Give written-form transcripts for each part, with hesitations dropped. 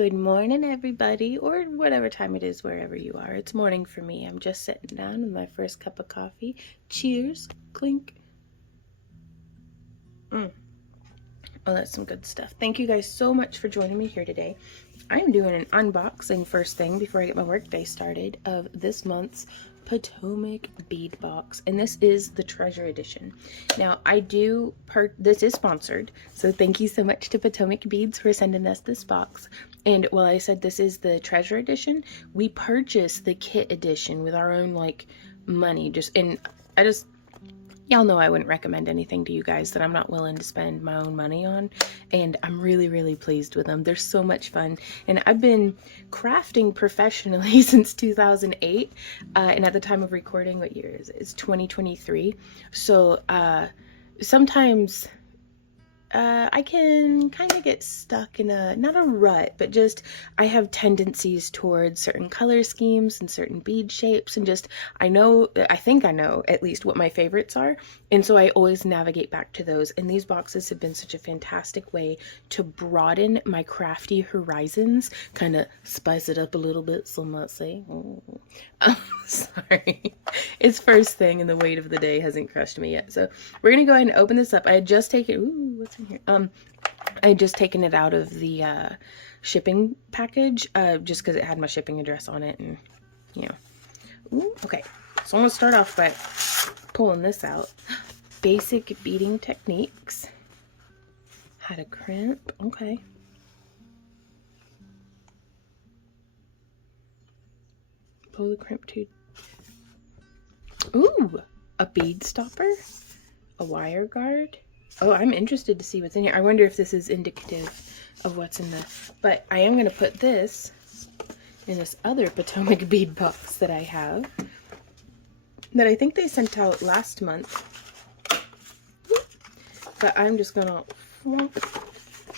Good morning, everybody, or whatever time it is wherever you are. It's morning for me. I'm just sitting down with my first cup of coffee. Cheers. Clink. Oh, that's some good stuff. Thank you guys so much for joining me here today. I'm doing an unboxing first thing before I get my workday started of this month's Potomac Bead Box, and this is the Treasure Edition. Now, this is sponsored, so thank you so much to Potomac Beads for sending us this box. And while I said this is the Treasure Edition, we purchased the kit edition with our own money. Y'all know I wouldn't recommend anything to you guys that I'm not willing to spend my own money on, and I'm really, really pleased with them. They're so much fun, and I've been crafting professionally since 2008, and at the time of recording, what year is it? It's 2023, so sometimes I can kind of get stuck in not a rut, but just I have tendencies towards certain color schemes and certain bead shapes, and I think I know at least what my favorites are, and so I always navigate back to those, and these boxes have been such a fantastic way to broaden my crafty horizons, kind of spice it up a little bit, some might say. Sorry. It's first thing and the weight of the day hasn't crushed me yet. So we're going to go ahead and open this up. I had just taken, ooh, what's in here? I had just taken it out of the shipping package just because it had my shipping address on it, and Ooh, okay. So I'm going to start off by pulling this out. Basic beading techniques. How to crimp. Okay. Pull the crimp to. Ooh, a bead stopper, a wire guard. Oh, I'm interested to see what's in here. I wonder if this is indicative of what's in the, but I am going to put this in this other Potomac bead box that I have that I think they sent out last month, but I'm just going to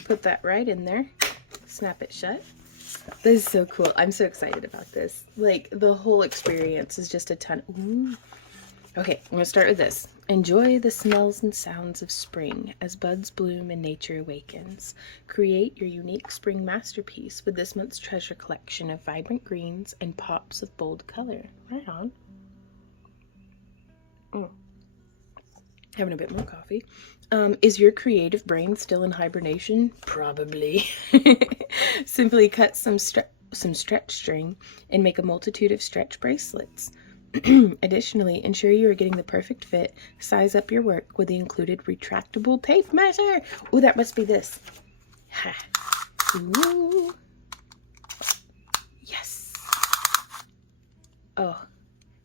put that right in there, snap it shut. This is so cool. I'm so excited about this. Like, the whole experience is just a ton. Ooh. Okay, I'm going to start with this. Enjoy the smells and sounds of spring as buds bloom and nature awakens. Create your unique spring masterpiece with this month's treasure collection of vibrant greens and pops of bold color. Right on. Having a bit more coffee. Is your creative brain still in hibernation? Probably. Simply cut some stretch string and make a multitude of stretch bracelets. Additionally, ensure you are getting the perfect fit. Size up your work with the included retractable tape measure. Oh, that must be this. Ha. Ooh. Yes. Oh,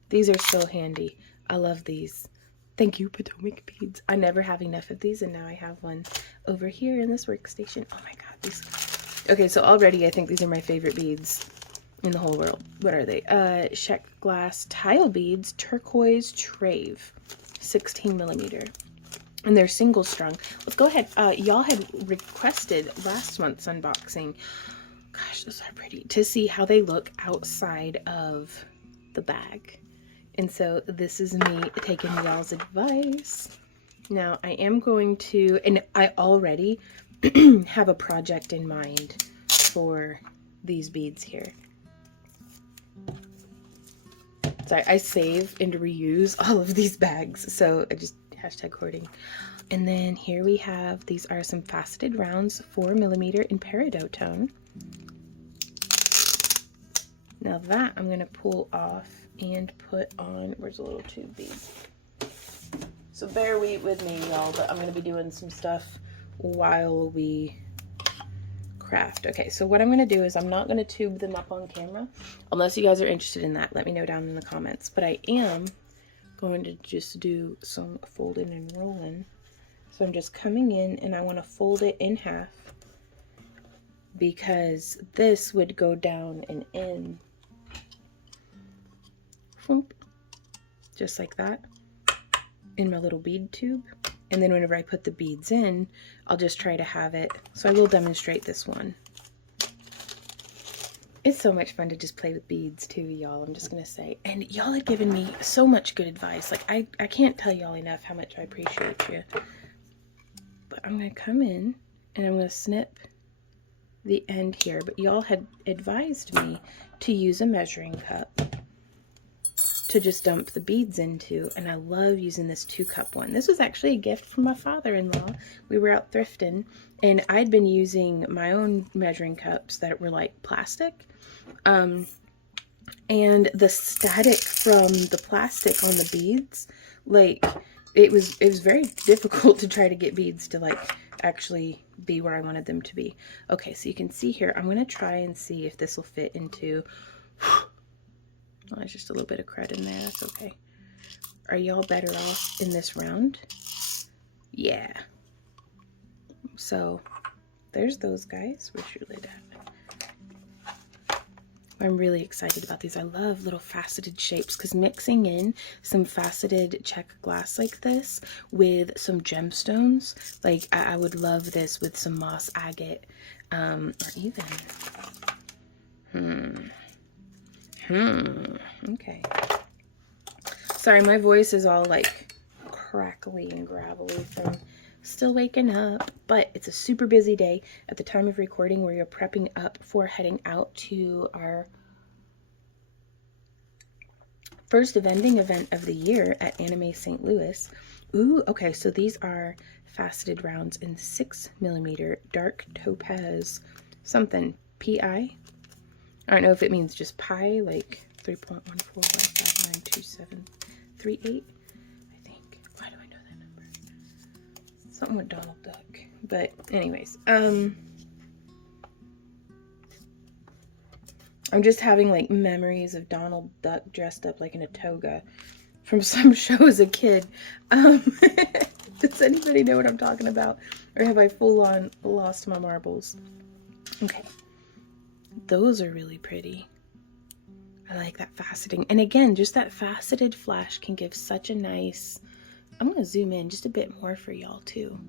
these are so handy. I love these. Thank you, Potomac Beads. I never have enough of these, and now I have one over here in this workstation. Oh my god, these. Okay, so already I think these are my favorite beads in the whole world. What are they? Check glass tile beads, turquoise trave, 16 millimeter. And they're single strung. Let's go ahead. Y'all had requested last month's unboxing. Gosh, those are pretty. To see how they look outside of the bag. And so this is me taking y'all's advice. Now I am going to, and I already have a project in mind for these beads here. Sorry, I save and reuse all of these bags, so I just hashtag hoarding. And then here we have, these are some faceted rounds, 4 millimeter in peridot tone. Now that I'm going to pull off and put on, where's a little tube bead? So bear with me, y'all, but I'm going to be doing some stuff while we craft. Okay, so what I'm going to do is I'm not going to tube them up on camera, unless you guys are interested in that. Let me know down in the comments. But I am going to just do some folding and rolling. So I'm just coming in and I want to fold it in half because this would go down and in. Just like that in my little bead tube, and then whenever I put the beads in, I'll just try to have it, so I will demonstrate this one. It's so much fun to just play with beads too, y'all, I'm just gonna say. And y'all have given me so much good advice. Like, I can't tell y'all enough how much I appreciate you. But I'm gonna come in and I'm gonna snip the end here, but y'all had advised me to use a measuring cup to just dump the beads into, and I love using this 2-cup one. This was actually a gift from my father-in-law. We were out thrifting, and I'd been using my own measuring cups that were like plastic, and the static from the plastic on the beads, like it was very difficult to try to get beads to like actually be where I wanted them to be. Okay, so you can see here, I'm gonna try and see if this will fit into. Oh, there's just a little bit of crud in there. That's okay. Are y'all better off in this round? Yeah. So there's those guys. Where's your lid at? I'm really excited about these. I love little faceted shapes because mixing in some faceted check glass like this with some gemstones, like I would love this with some moss agate, or even, okay. Sorry, my voice is all like crackly and gravelly from still waking up, but it's a super busy day at the time of recording where you're prepping up for heading out to our first vending event of the year at Anime St. Louis. Ooh, okay, so these are faceted rounds in 6mm dark topaz something, PI. I don't know if it means just pi, like 3.141592738. I think. Why do I know that number? Something with Donald Duck. But anyways, I'm just having like memories of Donald Duck dressed up like in a toga from some show as a kid. Does anybody know what I'm talking about? Or have I full on lost my marbles? Okay. Those are really pretty. I like that faceting. And again, just that faceted flash can give such a nice... I'm going to zoom in just a bit more for y'all too.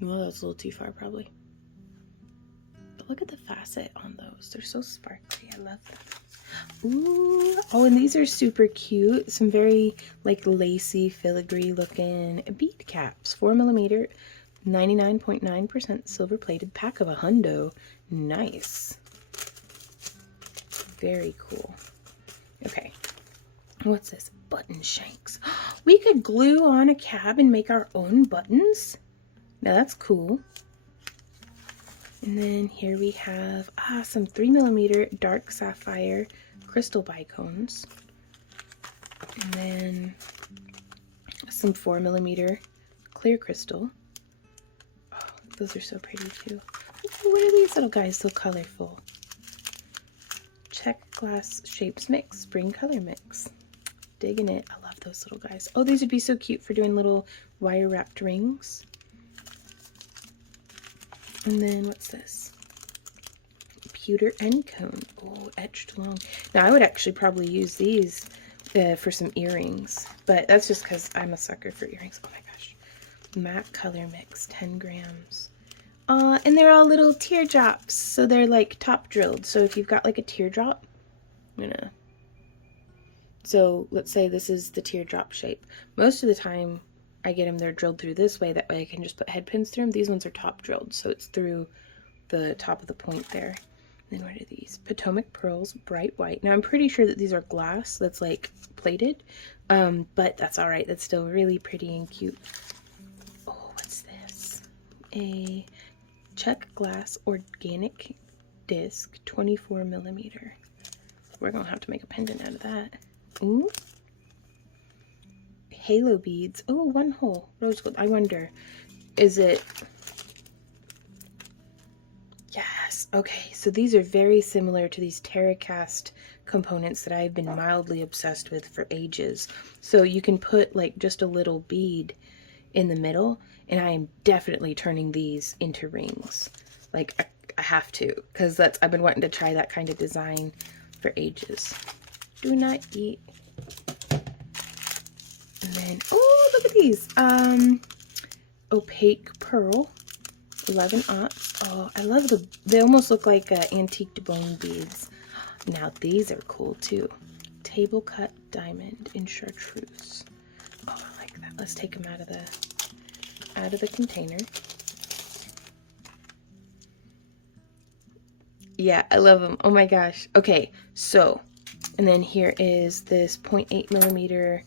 Well, that's a little too far probably. But look at the facet on those. They're so sparkly. I love them. Ooh. Oh, and these are super cute. Some very like lacy, filigree looking bead caps. 4mm, 99.9% silver plated, pack of a hundo. Nice. Very cool. Okay. What's this? Button shanks. We could glue on a cab and make our own buttons. Now that's cool. And then here we have some 3mm dark sapphire crystal bicones. And then some 4mm clear crystal. Oh, those are so pretty too. Ooh, what are these little guys so colorful? Check glass shapes mix, spring color mix. Digging it. I love those little guys. Oh, these would be so cute for doing little wire wrapped rings. And then what's this? Pewter end cone. Oh, etched long. Now I would actually probably use these for some earrings, but that's just because I'm a sucker for earrings. Oh my gosh. Matte color mix, 10 grams. And they're all little teardrops, so they're like top drilled. So if you've got like a teardrop, so let's say this is the teardrop shape. Most of the time I get them, they're drilled through this way. That way I can just put head pins through them. These ones are top drilled, so it's through the top of the point there. And then what are these? Potomac pearls, bright white. Now I'm pretty sure that these are glass that's like plated, but that's all right. That's still really pretty and cute. Oh, what's this? A check glass organic disc, 24mm. We're gonna have to make a pendant out of that. Ooh. Halo beads. Oh, one hole. Rose gold. I wonder, is it... Yes. Okay, so these are very similar to these Terracast components that I've been mildly obsessed with for ages. So you can put like just a little bead in the middle, and I am definitely turning these into rings. Like I have to, because I've been wanting to try that kind of design for ages. Do not eat. And then, oh, look at these. Opaque pearl, 11/aughts. Oh, I love they almost look like antiqued bone beads. Now these are cool too. Table cut diamond in chartreuse. Oh, I like that. Let's take them out of the container. Yeah, I love them. Oh my gosh. Okay, so, and then here is this 0.8 millimeter,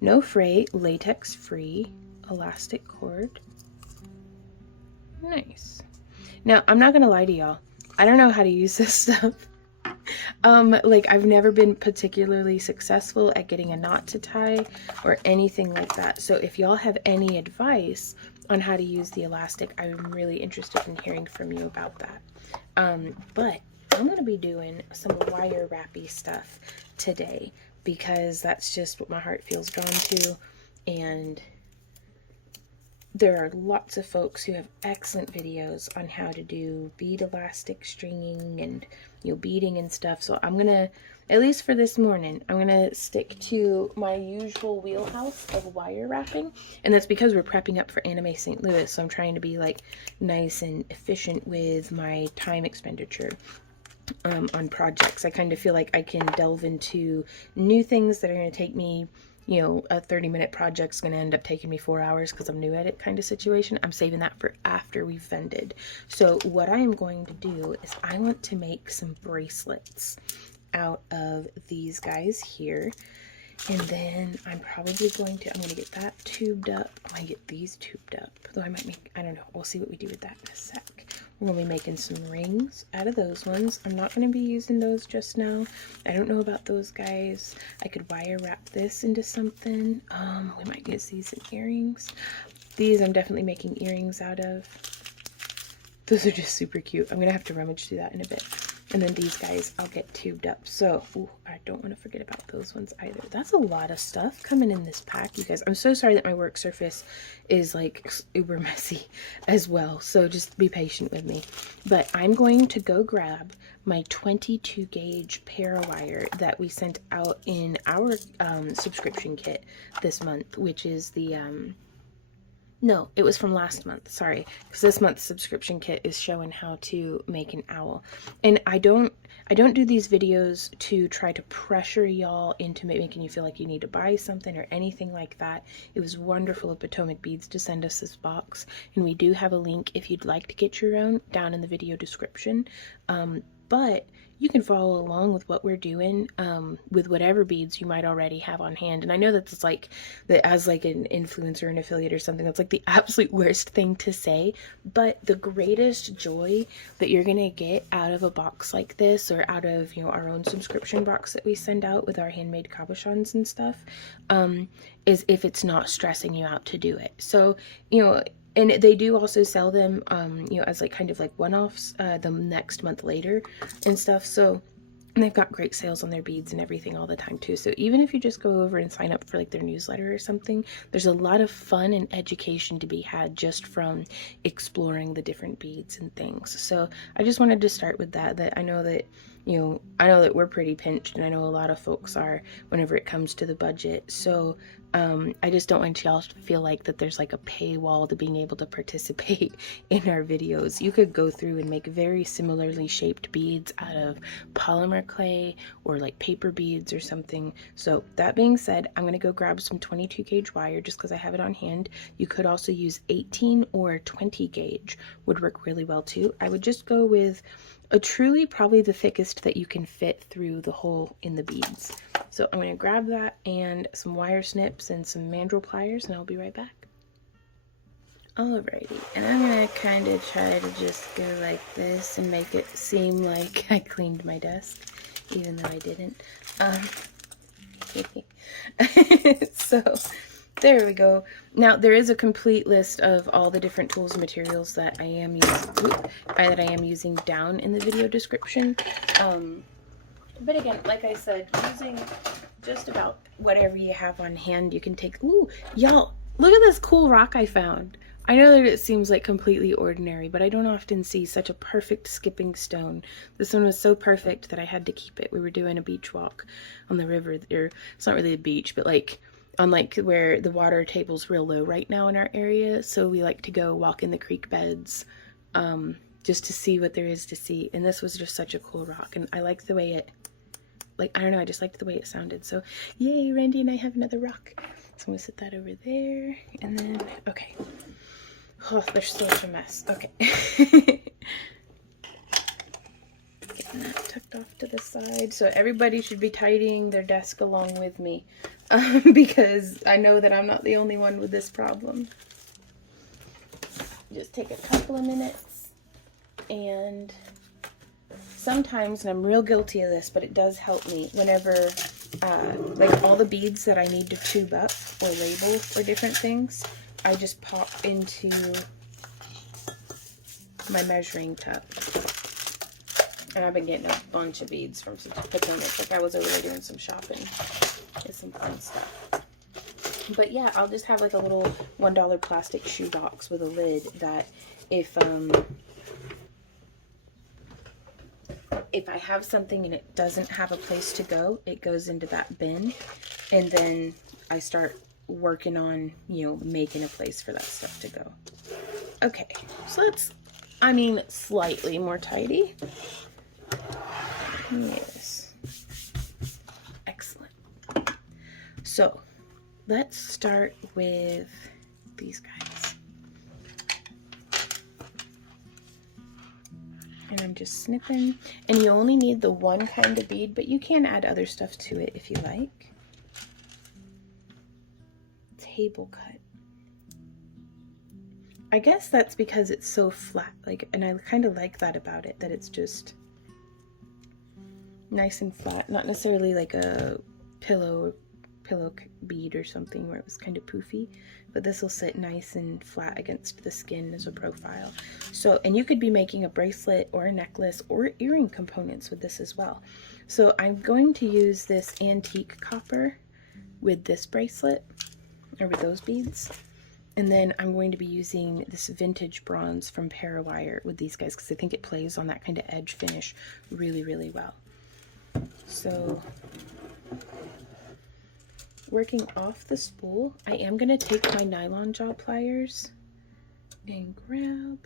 no fray, latex free elastic cord. Nice. Now, I'm not gonna lie to y'all. I don't know how to use this stuff. Like, I've never been particularly successful at getting a knot to tie or anything like that. So if y'all have any advice on how to use the elastic, I'm really interested in hearing from you about that. But I'm gonna be doing some wire wrappy stuff today because that's just what my heart feels drawn to, and there are lots of folks who have excellent videos on how to do bead elastic stringing and, you know, beading and stuff. So I'm gonna, at least for this morning, I'm gonna stick to my usual wheelhouse of wire wrapping, and that's because we're prepping up for Anime St. Louis, so I'm trying to be like nice and efficient with my time expenditure on projects. I kind of feel like I can delve into new things that are going to take me, you know, a 30-minute project's going to end up taking me 4 hours because I'm new at it kind of situation. I'm saving that for after we've vended. So what I am going to do is I want to make some bracelets out of these guys here. And then I'm probably going to, I'm going to get that tubed up. I might get these tubed up. Though I might make, I don't know. We'll see what we do with that in a sec. We're going to be making some rings out of those ones. I'm not going to be using those just now. I don't know about those guys. I could wire wrap this into something. We might use these in earrings. These I'm definitely making earrings out of. Those are just super cute. I'm going to have to rummage through that in a bit. And then these guys I'll get tubed up. So, ooh, I don't want to forget about those ones either. That's a lot of stuff coming in this pack, you guys. I'm so sorry that my work surface is like uber messy as well. So just be patient with me. But I'm going to go grab my 22 gauge parawire that we sent out in our subscription kit this month, which is the no, it was from last month, sorry, because this month's subscription kit is showing how to make an owl. And I don't do these videos to try to pressure y'all into making you feel like you need to buy something or anything like that. It was wonderful of Potomac Beads to send us this box, and we do have a link if you'd like to get your own down in the video description. But you can follow along with what we're doing with whatever beads you might already have on hand. And I know that's like, that as like an influencer, an affiliate or something, that's like the absolute worst thing to say, but the greatest joy that you're gonna get out of a box like this, or out of, you know, our own subscription box that we send out with our handmade cabochons and stuff, is if it's not stressing you out to do it. So, you know, and they do also sell them, you know, as like kind of like one-offs the next month later and stuff. So, and they've got great sales on their beads and everything all the time too. So even if you just go over and sign up for like their newsletter or something, there's a lot of fun and education to be had just from exploring the different beads and things. So I just wanted to start with that I know that, you know, I know that we're pretty pinched, and I know a lot of folks are whenever it comes to the budget. So I just don't want y'all to feel like that there's like a paywall to being able to participate in our videos. You could go through and make very similarly shaped beads out of polymer clay or like paper beads or something. So that being said, I'm going to go grab some 22 gauge wire just because I have it on hand. You could also use 18 or 20 gauge would work really well too. I would just go with a truly probably the thickest that you can fit through the hole in the beads. So I'm going to grab that and some wire snips and some mandrel pliers, and I'll be right back. Alrighty, and I'm going to kind of try to just go like this and make it seem like I cleaned my desk, even though I didn't. So there we go. Now there is a complete list of all the different tools and materials that I am using down in the video description. But again, like I said, using just about whatever you have on hand, you can take. Ooh, y'all, look at this cool rock I found. I know that it seems like completely ordinary, but I don't often see such a perfect skipping stone. This one was so perfect that I had to keep it. We were doing a beach walk on the river, or it's not really a beach, but like on like where the water table's real low right now in our area. So we like to go walk in the creek beds just to see what there is to see. And this was just such a cool rock, and I like the way it, like, I don't know, I just liked the way it sounded. So yay, Randy and I have another rock. So I'm gonna set that over there, and then, okay. Oh, there's such a mess. Okay. And that tucked off to the side. So everybody should be tidying their desk along with me because I know that I'm not the only one with this problem. Just take a couple of minutes, and sometimes, and I'm real guilty of this, but it does help me whenever, like all the beads that I need to tube up or label or different things, I just pop into my measuring cup. And I've been getting a bunch of beads from Potomac. Like I was over there doing some shopping. It's some fun stuff. But yeah, I'll just have like a little $1 plastic shoebox with a lid that if I have something and it doesn't have a place to go, it goes into that bin. And then I start working on, you know, making a place for that stuff to go. Okay, so let's, I mean, slightly more tidy. Yes. Excellent. So let's start with these guys. And I'm just snipping. And you only need the one kind of bead, but you can add other stuff to it if you like. Table cut. I guess that's because it's so flat, like, and I kind of like that about it, that it's just nice and flat, not necessarily like a pillow bead or something where it was kind of poofy, but this will sit nice and flat against the skin as a profile. So, and you could be making a bracelet or a necklace or earring components with this as well. So I'm going to use this antique copper with this bracelet, or with those beads. And then I'm going to be using this vintage bronze from Parawire with these guys because I think it plays on that kind of edge finish really, really well. So working off the spool, I am going to take my nylon jaw pliers and grab,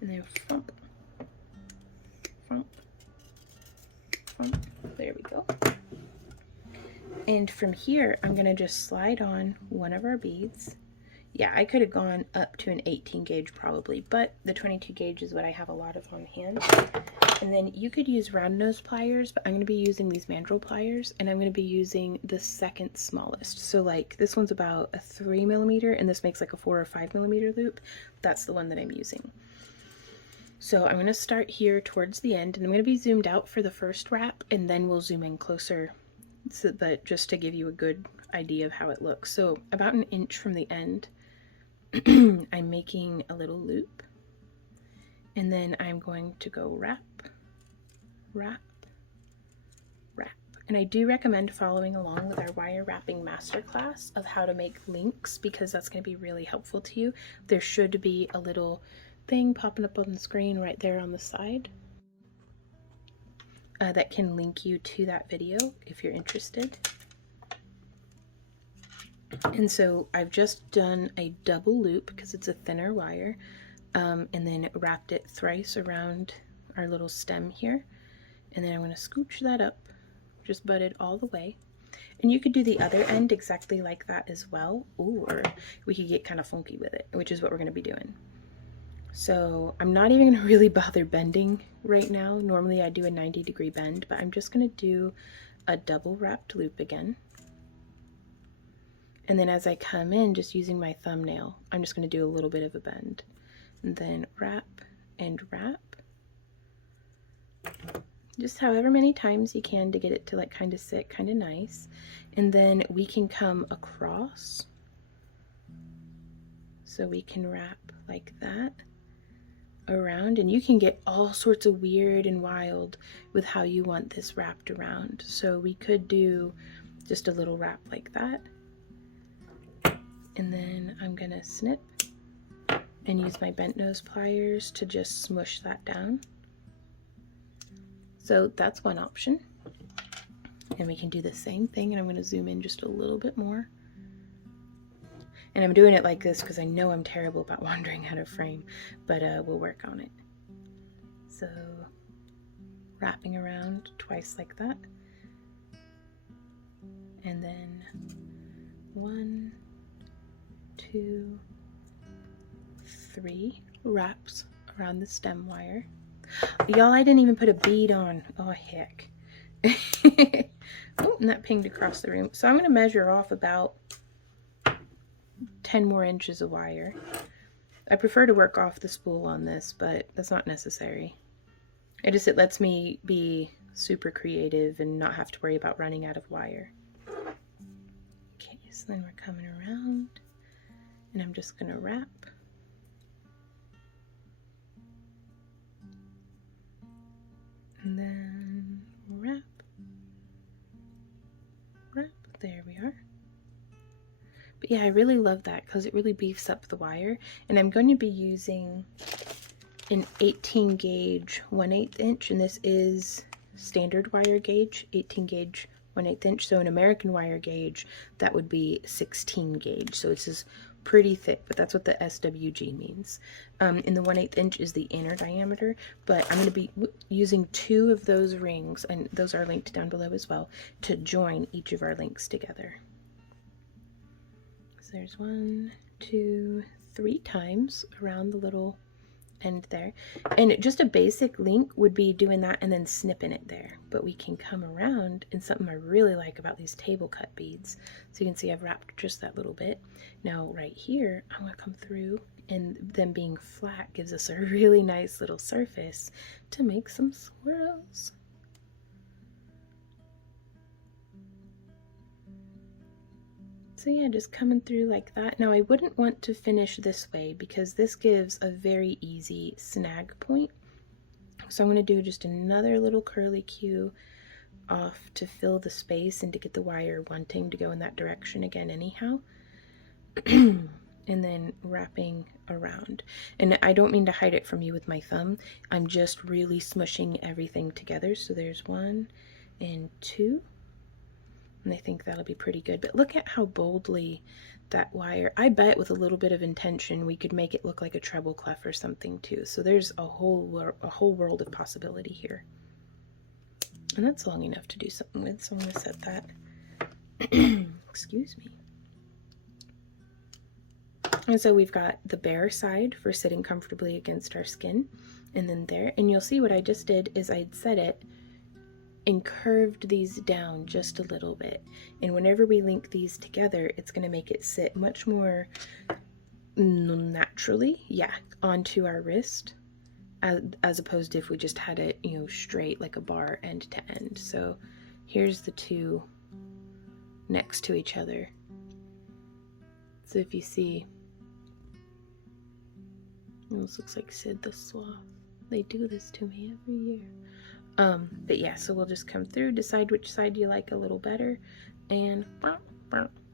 and then frump, frump, frump. There we go. And from here, I'm going to just slide on one of our beads. Yeah, I could have gone up to an 18 gauge probably, but the 22 gauge is what I have a lot of on hand. And then you could use round nose pliers, but I'm going to be using these mandrel pliers, and I'm going to be using the second smallest. So like this one's about a 3mm, and this makes like a 4 or 5mm loop. That's the one that I'm using. So I'm going to start here towards the end, and I'm going to be zoomed out for the first wrap, and then we'll zoom in closer. So that just to give you a good idea of how it looks. So about an inch from the end, I'm making a little loop, and then I'm going to go wrap, wrap, wrap. And I do recommend following along with our wire wrapping masterclass of how to make links, because that's going to be really helpful to you. There should be a little thing popping up on the screen right there on the side. That can link you to that video if you're interested. And so I've just done a double loop because it's a thinner wire, and then wrapped it thrice around our little stem here. And then I'm going to scooch that up, just butt it all the way. And you could do the other end exactly like that as well, or we could get kind of funky with it, which is what we're going to be doing. So I'm not even going to really bother bending right now. Normally I do a 90-degree bend, but I'm just going to do a double wrapped loop again. And then as I come in, just using my thumbnail, I'm just going to do a little bit of a bend. And then wrap and wrap. Just however many times you can to get it to like kind of sit kind of nice. And then we can come across. So we can wrap like that around, and you can get all sorts of weird and wild with how you want this wrapped around. So we could do just a little wrap like that, and then I'm gonna snip and use my bent nose pliers to just smush that down. So that's one option, and we can do the same thing, and I'm going to zoom in just a little bit more. And I'm doing it like this because I know I'm terrible about wandering out of frame, but we'll work on it. So wrapping around twice like that, and then 1, 2, 3 wraps around the stem wire, Y'all, I didn't even put a bead on. Oh, heck. Oh, and that pinged across the room. So I'm going to measure off about 10 more inches of wire. I prefer to work off the spool on this, but that's not necessary. It lets me be super creative and not have to worry about running out of wire. Okay, so then we're coming around, and I'm just going to wrap. And then wrap. There we are. But yeah, I really love that because it really beefs up the wire. And I'm going to be using an 18 gauge 1/8 inch, and this is standard wire gauge, 18 gauge 1/8 inch. So an American wire gauge, that would be 16 gauge. So it's just pretty thick, but that's what the SWG means. And the 1/8 inch is the inner diameter, but I'm going to be using 2 of those rings, and those are linked down below as well, to join each of our links together. So there's 1, 2, 3 times around the little end there. And just a basic link would be doing that and then snipping it there. But we can come around, and something I really like about these table cut beads, so you can see I've wrapped just that little bit. Now right here, I'm going to come through, and them being flat gives us a really nice little surface to make some swirls. So yeah, just coming through like that. Now I wouldn't want to finish this way because this gives a very easy snag point. So I'm going to do just another little curly Q off to fill the space and to get the wire wanting to go in that direction again anyhow. And then wrapping around. And I don't mean to hide it from you with my thumb. I'm just really smushing everything together. So there's 1 and 2. And I think that'll be pretty good. But look at how boldly that wire, I bet with a little bit of intention we could make it look like a treble clef or something too. So there's a whole world of possibility here. And that's long enough to do something with, so I'm going to set that. Excuse me. And so we've got the bare side for sitting comfortably against our skin, and then there. And you'll see what I just did is I'd set it and curved these down just a little bit. And whenever we link these together, it's going to make it sit much more naturally, yeah, onto our wrist, as opposed to if we just had it, you know, straight like a bar end to end. So here's the 2 next to each other. So if you see, it almost looks like Sid the Sloth. They do this to me every year. But yeah, so we'll just come through, decide which side you like a little better, and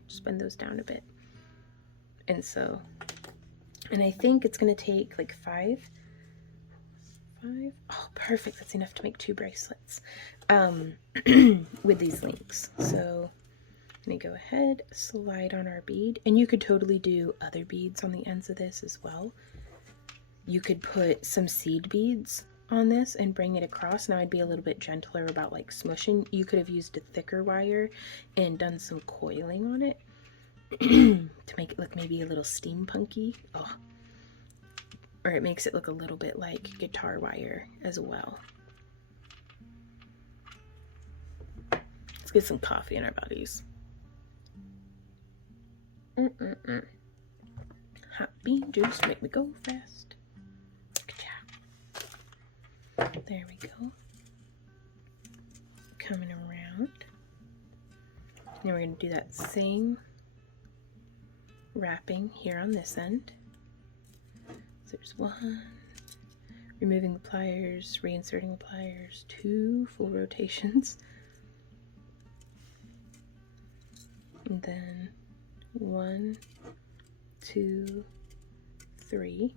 just bend those down a bit. And so, and I think it's going to take like 5. Oh, perfect. That's enough to make 2 bracelets with these links. So I'm going to go ahead, slide on our bead, and you could totally do other beads on the ends of this as well. You could put some seed beads on this and bring it across. Now I'd be a little bit gentler about like smushing. You could have used a thicker wire and done some coiling on it to make it look maybe a little steampunky. Oh, or it makes it look a little bit like guitar wire as well. Let's get some coffee in our bodies. Hot bean juice make me go fast. There we go. Coming around. Now we're going to do that same wrapping here on this end. So there's 1, removing the pliers, reinserting the pliers, 2 full rotations. And then 1, 2, 3.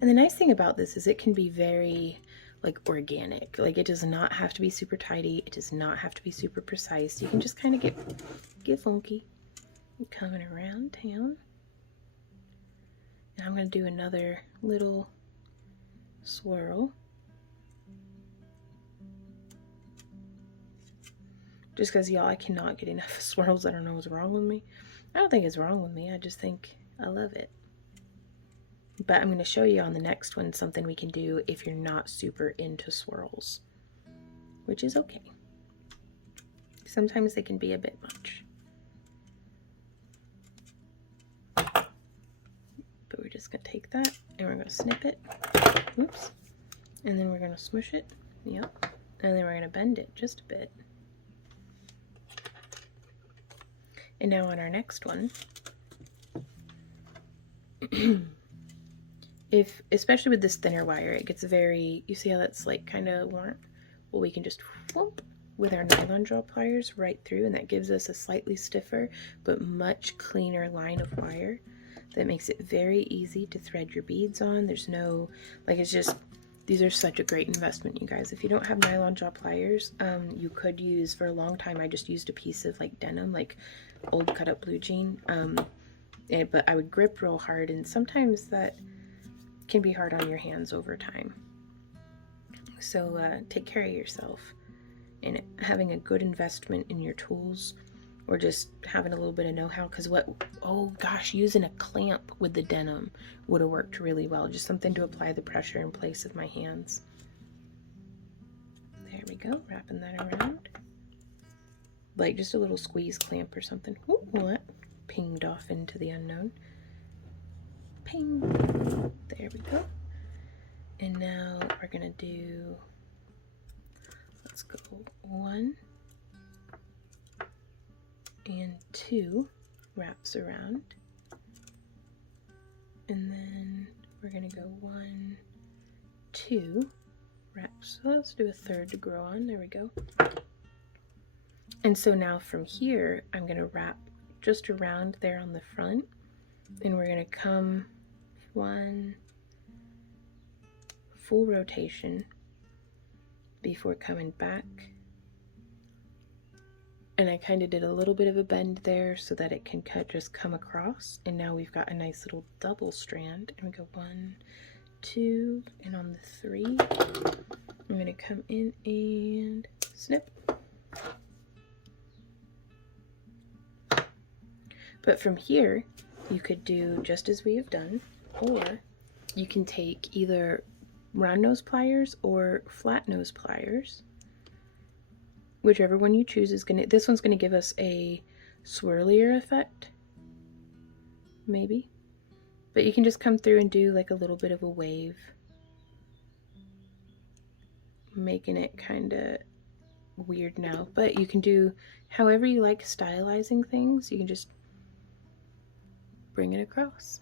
And the nice thing about this is it can be very like organic. Like it does not have to be super tidy. It does not have to be super precise. You can just kind of get funky. Coming around town. And I'm going to do another little swirl. Just because, y'all, I cannot get enough swirls. I don't know what's wrong with me. I don't think it's wrong with me. I just think I love it. But I'm going to show you on the next one something we can do if you're not super into swirls, which is okay. Sometimes they can be a bit much. But we're just going to take that and we're going to snip it. Oops. And then we're going to smush it. Yep. And then we're going to bend it just a bit. And now on our next one, especially with this thinner wire, it gets very, you see how that's like kind of worn? Well, we can just whoop with our nylon draw pliers right through, and that gives us a slightly stiffer but much cleaner line of wire that makes it very easy to thread your beads on. There's no, like, it's just, these are such a great investment, you guys. If you don't have nylon draw pliers, you could use, for a long time, I just used a piece of like denim, like old cut up blue jean, but I would grip real hard, and sometimes that can be hard on your hands over time. So take care of yourself, and having a good investment in your tools, or just having a little bit of know-how, because oh gosh, using a clamp with the denim would have worked really well. Just something to apply the pressure in place of my hands. There we go, wrapping that around. Like just a little squeeze clamp or something. Ooh, well, that pinged off into the unknown. Ping. There we go. And now we're gonna do, let's go 1 and 2 wraps around, and then we're gonna go 1, 2 wraps. So let's do a third to grow on. There we go. And so now from here, I'm gonna wrap just around there on the front, and we're gonna come 1 full rotation before coming back. And I kind of did a little bit of a bend there so that it can just come across. And now we've got a nice little double strand. And we go 1, 2, and on the 3, I'm going to come in and snip. But from here, you could do just as we have done, or you can take either round nose pliers or flat nose pliers. Whichever one you choose is gonna, this one's gonna give us a swirlier effect, maybe. But you can just come through and do like a little bit of a wave, making it kind of weird now. But you can do however you like stylizing things. You can just bring it across,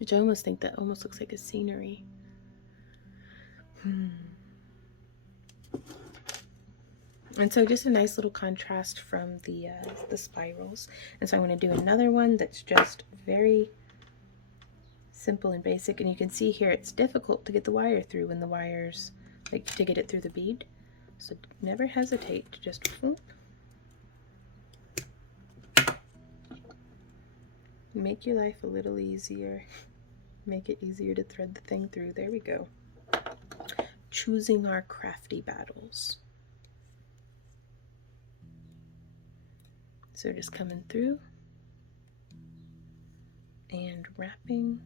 which I almost think that almost looks like a scenery. And so just a nice little contrast from the spirals. And so I'm going to do another one that's just very simple and basic. And you can see here it's difficult to get the wire through when the wires, like to get it through the bead. So never hesitate to just whoop. Make your life a little easier. Make it easier to thread the thing through. There we go. Choosing our crafty battles. So just coming through and wrapping.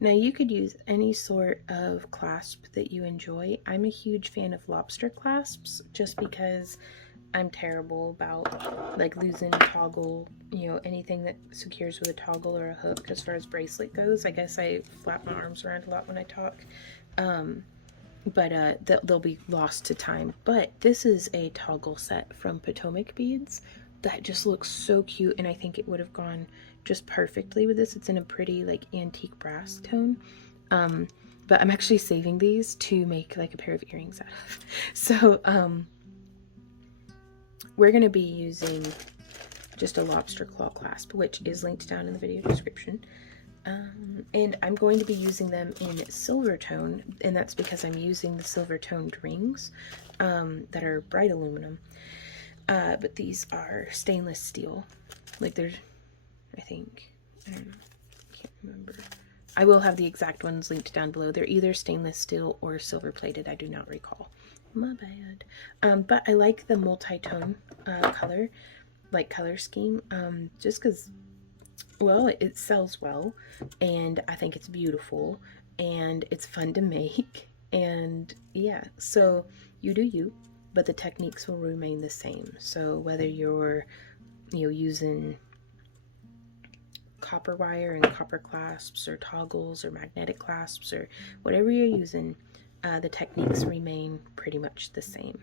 Now you could use any sort of clasp that you enjoy. I'm a huge fan of lobster clasps just because I'm terrible about like losing toggle, you know, anything that secures with a toggle or a hook as far as bracelet goes. I guess I flap my arms around a lot when I talk. But they'll be lost to time. But this is a toggle set from Potomac Beads that just looks so cute, and I think it would have gone just perfectly with this. It's in a pretty like antique brass tone. But I'm actually saving these to make like a pair of earrings out of. So we're going to be using just a lobster claw clasp, which is linked down in the video description. And I'm going to be using them in silver tone, and that's because I'm using the silver toned rings that are bright aluminum. But these are stainless steel. Like there's, I think, I don't know, I can't remember. I will have the exact ones linked down below. They're either stainless steel or silver plated. I do not recall. My bad. But I like the multi-tone color scheme, just because well, it sells well, and I think it's beautiful, and it's fun to make, and yeah, so you do you, but the techniques will remain the same. So whether you're, using copper wire and copper clasps or toggles or magnetic clasps or whatever you're using, the techniques remain pretty much the same.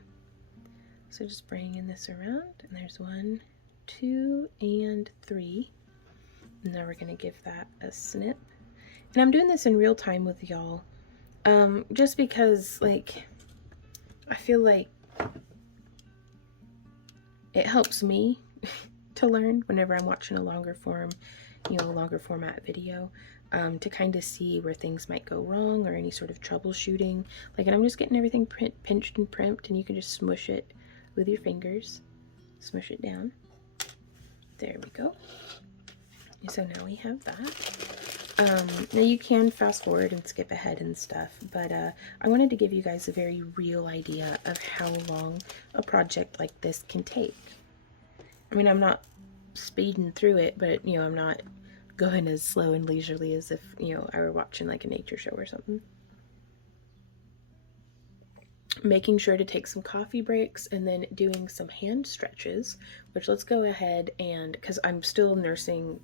So just bringing this around, and there's 1, 2, and 3. And now we're going to give that a snip. And I'm doing this in real time with y'all, just because, like, I feel like it helps me to learn whenever I'm watching a longer format video, to kind of see where things might go wrong or any sort of troubleshooting. Like, and I'm just getting everything pinched and primped, and you can just smush it with your fingers, smush it down. There we go. So now we have that. Now you can fast forward and skip ahead and stuff, but I wanted to give you guys a very real idea of how long a project like this can take. I mean, I'm not speeding through it, but I'm not going as slow and leisurely as if I were watching like a nature show or something. Making sure to take some coffee breaks, and then doing some hand stretches, which let's go ahead and, because I'm still nursing,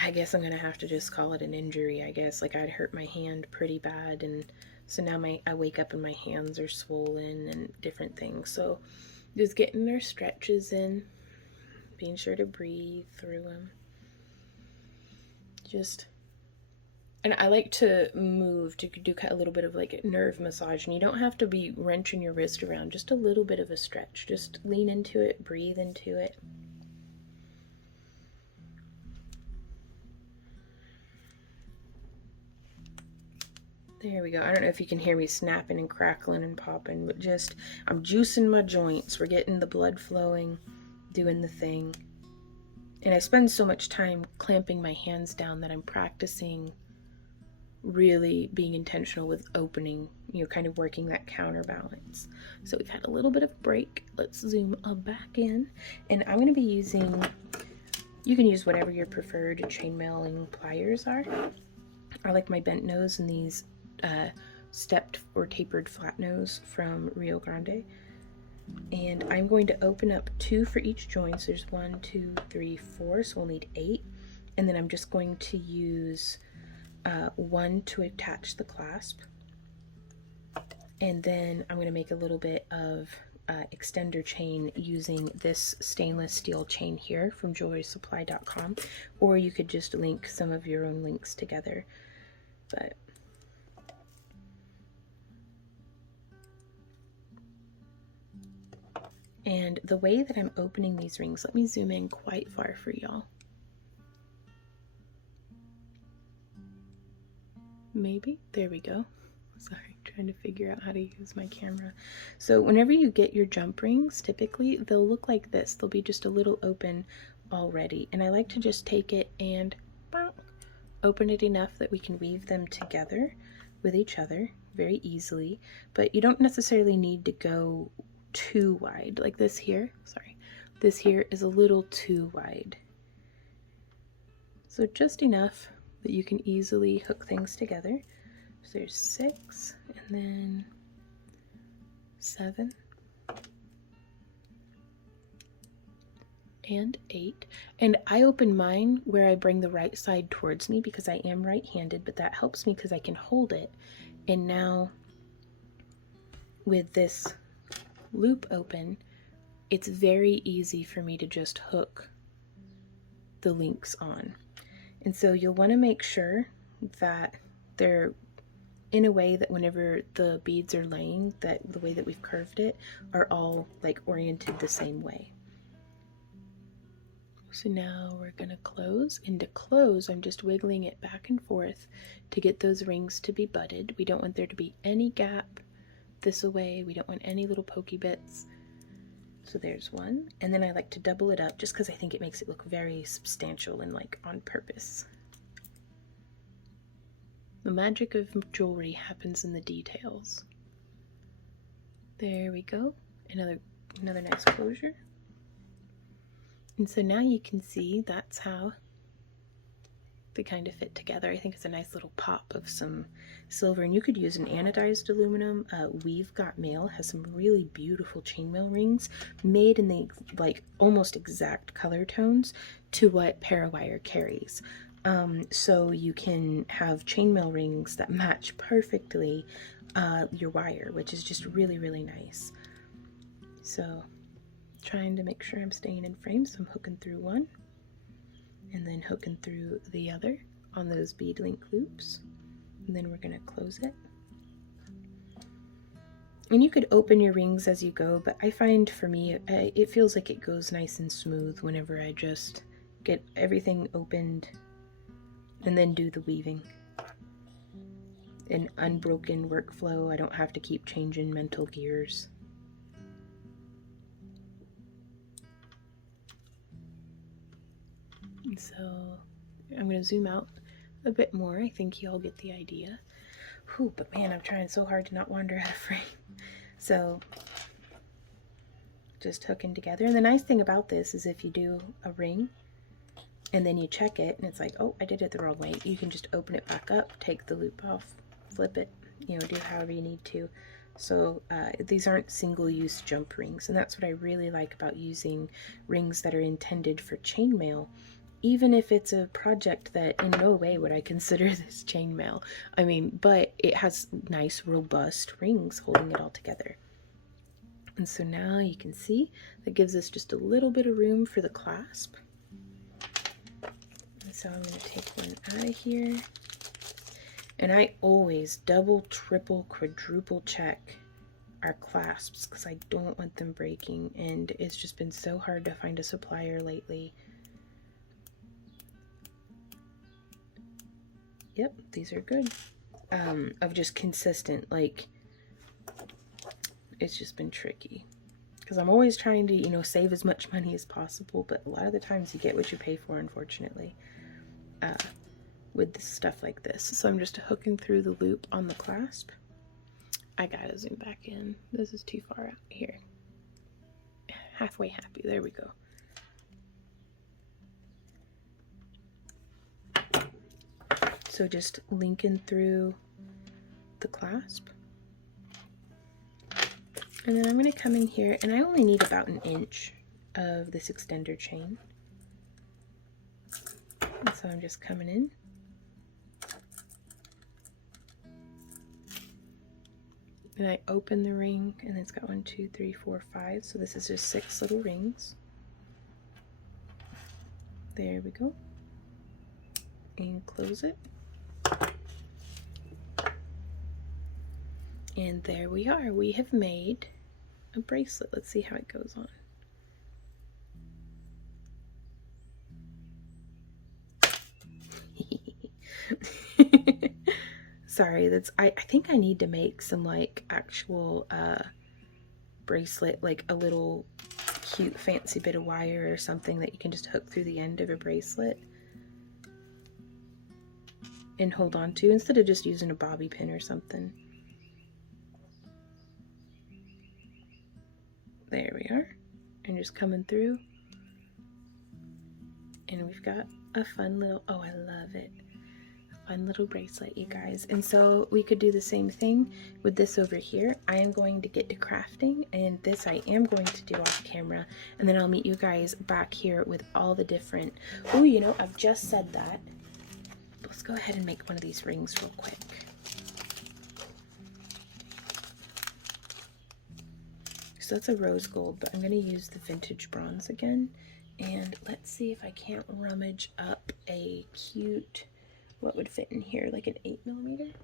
I guess I'm gonna have to just call it an injury. I guess, like, I'd hurt my hand pretty bad, and so now I wake up and my hands are swollen and different things. So just getting our stretches in, being sure to breathe through them. And I like to move to do a little bit of like a nerve massage, and you don't have to be wrenching your wrist around, just a little bit of a stretch. Just lean into it, breathe into it. There we go. I don't know if you can hear me snapping and crackling and popping, but just, I'm juicing my joints. We're getting the blood flowing, doing the thing. And I spend so much time clamping my hands down that I'm practicing really being intentional with opening, kind of working that counterbalance. So we've had a little bit of break. Let's zoom back in, and I'm going to be using, you can use whatever your preferred chainmailing pliers are. I like my bent nose and these stepped or tapered flat nose from Rio Grande. And I'm going to open up 2 for each joint. So there's 1, 2, 3, 4, so we'll need 8. And then I'm just going to use 1 to attach the clasp, and then I'm going to make a little bit of extender chain using this stainless steel chain here from jewelrysupply.com, or you could just link some of your own links together. And the way that I'm opening these rings, let me zoom in quite far for y'all. Maybe, there we go. Sorry, trying to figure out how to use my camera. So whenever you get your jump rings, typically they'll look like this. They'll be just a little open already. And I like to just take it and open it enough that we can weave them together with each other very easily. But you don't necessarily need to go too wide. Like this here, sorry, this here is a little too wide. So just enough that you can easily hook things together. So there's 6, and then 7, and 8. And I open mine where I bring the right side towards me because I am right-handed, but that helps me because I can hold it. And now with this loop open, it's very easy for me to just hook the links on. And so you'll want to make sure that they're in a way that whenever the beads are laying, that the way that we've curved it are all like oriented the same way. So now we're gonna close, and to close I'm just wiggling it back and forth to get those rings to be budded. We don't want there to be any gap this away. We don't want any little pokey bits. So there's 1, and then I like to double it up just because I think it makes it look very substantial and like on purpose. The magic of jewelry happens in the details. There we go. Another nice closure. And so now you can see that's how They kind of fit together. I think it's a nice little pop of some silver, and you could use an anodized aluminum. We've Got Mail has some really beautiful chainmail rings made in the like almost exact color tones to what Parawire carries. So you can have chainmail rings that match perfectly your wire, which is just really, really nice. So trying to make sure I'm staying in frame, so I'm hooking through one and then hooking through the other on those bead link loops, and then we're going to close it. And you could open your rings as you go, but I find for me it feels like it goes nice and smooth whenever I just get everything opened and then do the weaving. An unbroken workflow. I don't have to keep changing mental gears. So I'm going to zoom out a bit more. I think you all get the idea. Whew, but man, I'm trying so hard to not wander out of frame. So just hooking together. And the nice thing about this is if you do a ring and then you check it and it's like, oh, I did it the wrong way, you can just open it back up, take the loop off, flip it, you know, do however you need to. So these aren't single-use jump rings, and that's what I really like about using rings that are intended for chainmail. Even if it's a project that in no way would I consider this chainmail. I mean, but it has nice, robust rings holding it all together. And so now you can see that gives us just a little bit of room for the clasp. And so I'm going to take one out of here. And I always double, triple, quadruple check our clasps because I don't want them breaking, and it's just been so hard to find a supplier lately. Yep, these are good. Of just consistent, like, it's just been tricky. Because I'm always trying to, you know, save as much money as possible, but a lot of the times you get what you pay for, unfortunately, with stuff like this. So I'm just hooking through the loop on the clasp. I gotta zoom back in. This is too far out here. Halfway happy, there we go. So just linking through the clasp. And then I'm going to come in here, and I only need about an inch of this extender chain. And so I'm just coming in. And I open the ring, and it's got 1, 2, 3, 4, 5. So this is just 6 little rings. There we go. And close it. And there we are. We have made a bracelet. Let's see how it goes on. Sorry, that's I think I need to make some like actual bracelet, like a little cute fancy bit of wire or something that you can just hook through the end of a bracelet and hold on to instead of just using a bobby pin or something. There we are. And just coming through. And we've got a fun little, oh, I love it. A fun little bracelet, you guys. And so we could do the same thing with this over here. I am going to get to crafting, and this I am going to do off camera. And then I'll meet you guys back here with all the different, oh, you know, I've just said that. Let's go ahead and make one of these rings real quick. So that's a rose gold, but I'm going to use the vintage bronze again. And let's see if I can't rummage up a cute, what would fit in here, like an 8mm?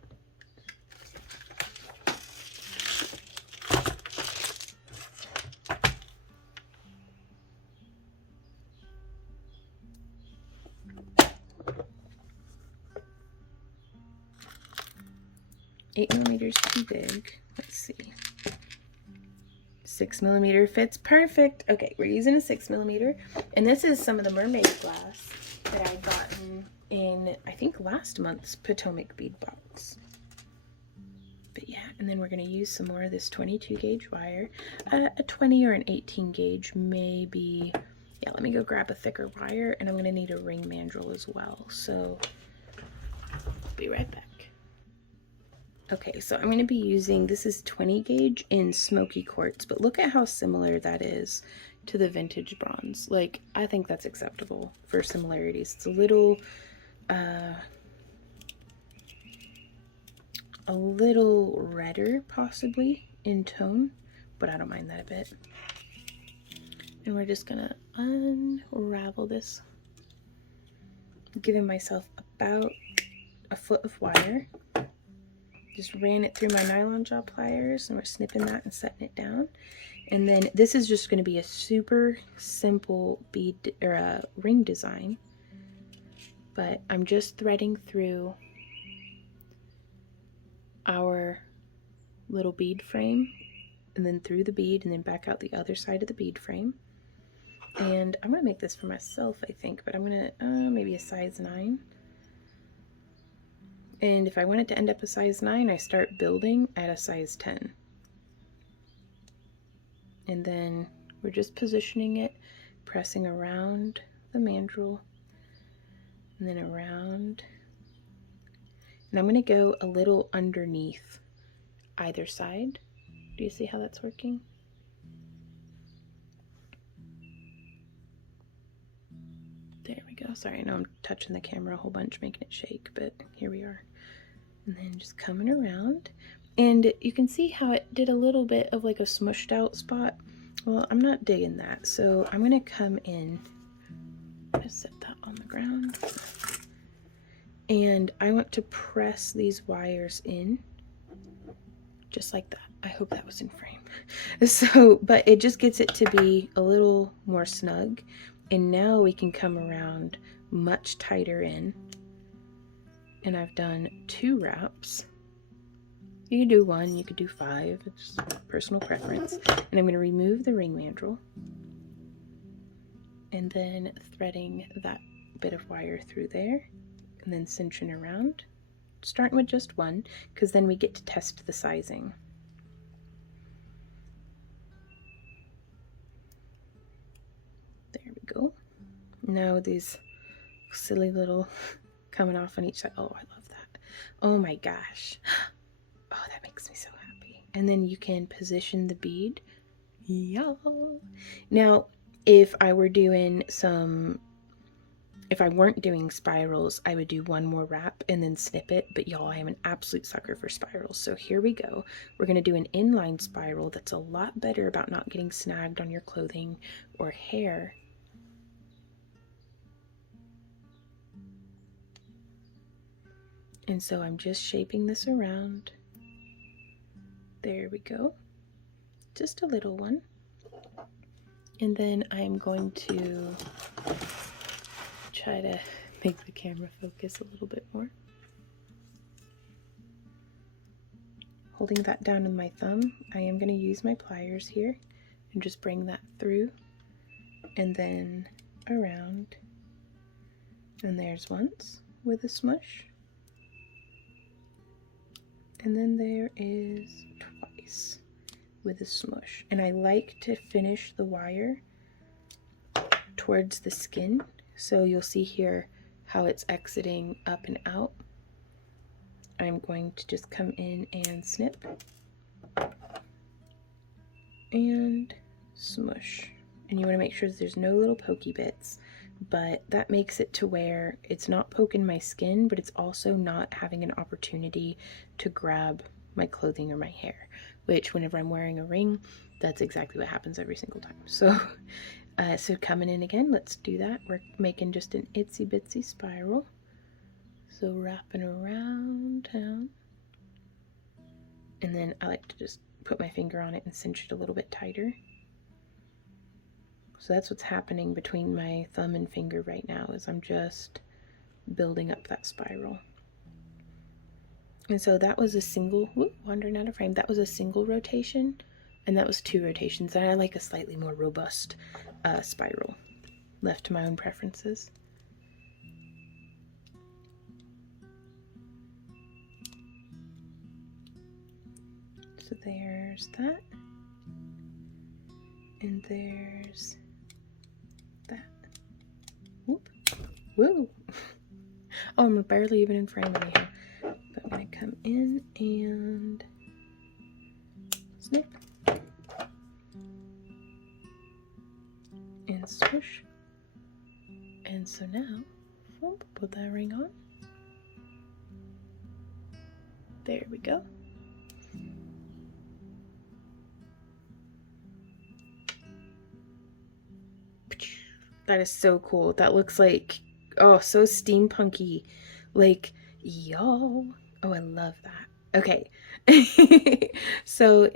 Eight millimeters too big. Let's see. 6mm fits perfect. Okay, we're using a 6mm, and this is some of the mermaid glass that I gotten in, I think, last month's Potomac Bead Box. But yeah, and then we're going to use some more of this 22 gauge wire. A 20 or an 18 gauge may be Yeah, let me go grab a thicker wire, and I'm gonna need a ring mandrel as well. So I'll be right back. Okay, so I'm going to be using, this is 20 gauge in smoky quartz, but look at how similar that is to the vintage bronze. Like, I think that's acceptable for similarities. It's a little redder possibly in tone, but I don't mind that a bit. And we're just gonna unravel this, giving myself about a foot of wire. Just ran it through my nylon jaw pliers, and we're snipping that and setting it down. And then this is just going to be a super simple bead or a ring design, but I'm just threading through our little bead frame and then through the bead and then back out the other side of the bead frame. And I'm going to make this for myself, I think, but I'm going to maybe a size 9. And if I want it to end up a size 9, I start building at a size 10. And then we're just positioning it, pressing around the mandrel, and then around. And I'm going to go a little underneath either side. Do you see how that's working? There we go. Sorry, I know I'm touching the camera a whole bunch, making it shake, but here we are. And then just coming around. And you can see how it did a little bit of like a smushed out spot. Well, I'm not digging that, so I'm going to come in. Just set that on the ground. And I want to press these wires in just like that. I hope that was in frame. So, but it just gets it to be a little more snug. And now we can come around much tighter in. And I've done 2 wraps. You could do 1, you could do 5, it's personal preference. And I'm going to remove the ring mandrel. And then threading that bit of wire through there. And then cinching around. Starting with just 1, because then we get to test the sizing. There we go. Now these silly little coming off on each side. Oh, I love that. Oh my gosh. Oh, that makes me so happy. And then you can position the bead. Yeah. Now, if I weren't doing spirals, I would do 1 more wrap and then snip it. But y'all, I am an absolute sucker for spirals. So here we go. We're going to do an inline spiral that's a lot better about not getting snagged on your clothing or hair. And so I'm just shaping this around. There we go. Just a little one. And then I'm going to try to make the camera focus a little bit more. Holding that down with my thumb, I am going to use my pliers here and just bring that through and then around. And there's once with a smush. And then there is twice with a smush. And I like to finish the wire towards the skin. So you'll see here how it's exiting up and out. I'm going to just come in and snip and smush. And you want to make sure that there's no little pokey bits, but that makes it to where it's not poking my skin, but it's also not having an opportunity to grab my clothing or my hair, which whenever I'm wearing a ring, that's exactly what happens every single time. So, so coming in again, let's do that. We're making just an itsy bitsy spiral. So wrapping around town. And then I like to just put my finger on it and cinch it a little bit tighter. So that's what's happening between my thumb and finger right now, is I'm just building up that spiral. And so that was a single, wandering out of frame, that was a single rotation, and that was 2 rotations. And I like a slightly more robust spiral, left to my own preferences. So there's that, and there's that. Woo! Oh, I'm barely even in frame of me here. But I'm going to come in and snip. And swoosh. And so now, whoop, put that ring on. There we go. That is so cool. That looks like, oh, so steampunky. Like, y'all. Oh, I love that. Okay. So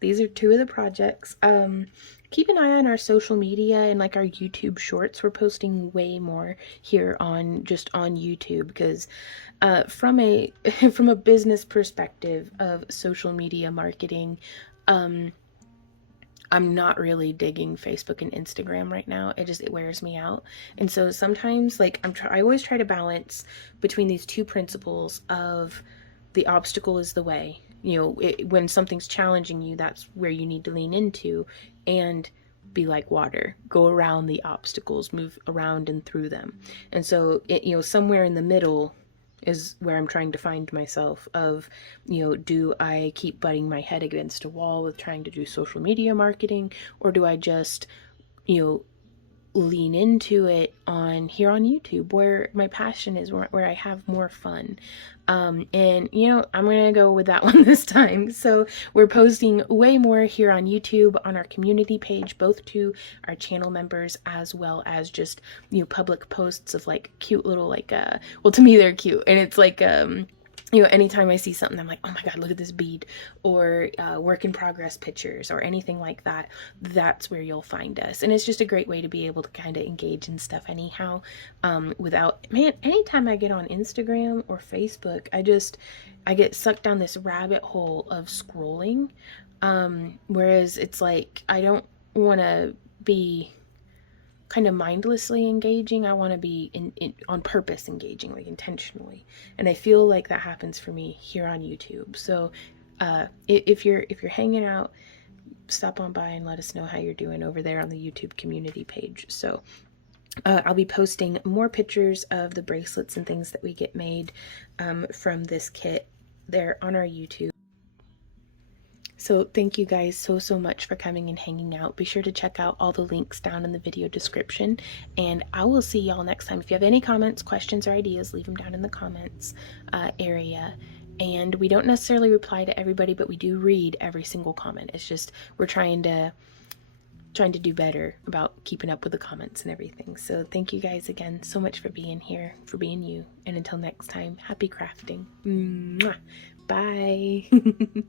these are two of the projects. Keep an eye on our social media and like our YouTube shorts. We're posting way more here on YouTube because from a from a business perspective of social media marketing, I'm not really digging Facebook and Instagram right now. It wears me out. And so sometimes like I always try to balance between these two principles of the obstacle is the way. You know, when something's challenging you, that's where you need to lean into and be like water. Go around the obstacles, move around and through them. And so, somewhere in the middle is where I'm trying to find myself of, do I keep butting my head against a wall with trying to do social media marketing, or do I just, lean into it here on YouTube where my passion is, where I have more fun. And I'm gonna go with that one this time. So we're posting way more here on YouTube on our community page, both to our channel members as well as just public posts of like cute little well, to me they're cute, and it's like anytime I see something, I'm like, oh my God, look at this bead, or work in progress pictures or anything like that. That's where you'll find us. And it's just a great way to be able to kind of engage in stuff anyhow, anytime I get on Instagram or Facebook, I get sucked down this rabbit hole of scrolling. Whereas it's like, I don't want to be kind of mindlessly engaging. I want to be on purpose engaging, like intentionally, and I feel like that happens for me here on YouTube. So if you're hanging out, stop on by and let us know how you're doing over there on the YouTube community page. So I'll be posting more pictures of the bracelets and things that we get made from this kit there on our YouTube. So thank you guys so much for coming and hanging out. Be sure to check out all the links down in the video description, and I will see y'all next time. If you have any comments, questions, or ideas, leave them down in the comments area. And we don't necessarily reply to everybody, but we do read every single comment. It's just we're trying to do better about keeping up with the comments and everything. So thank you guys again so much for being here, for being you. And until next time, happy crafting. Mwah. Bye.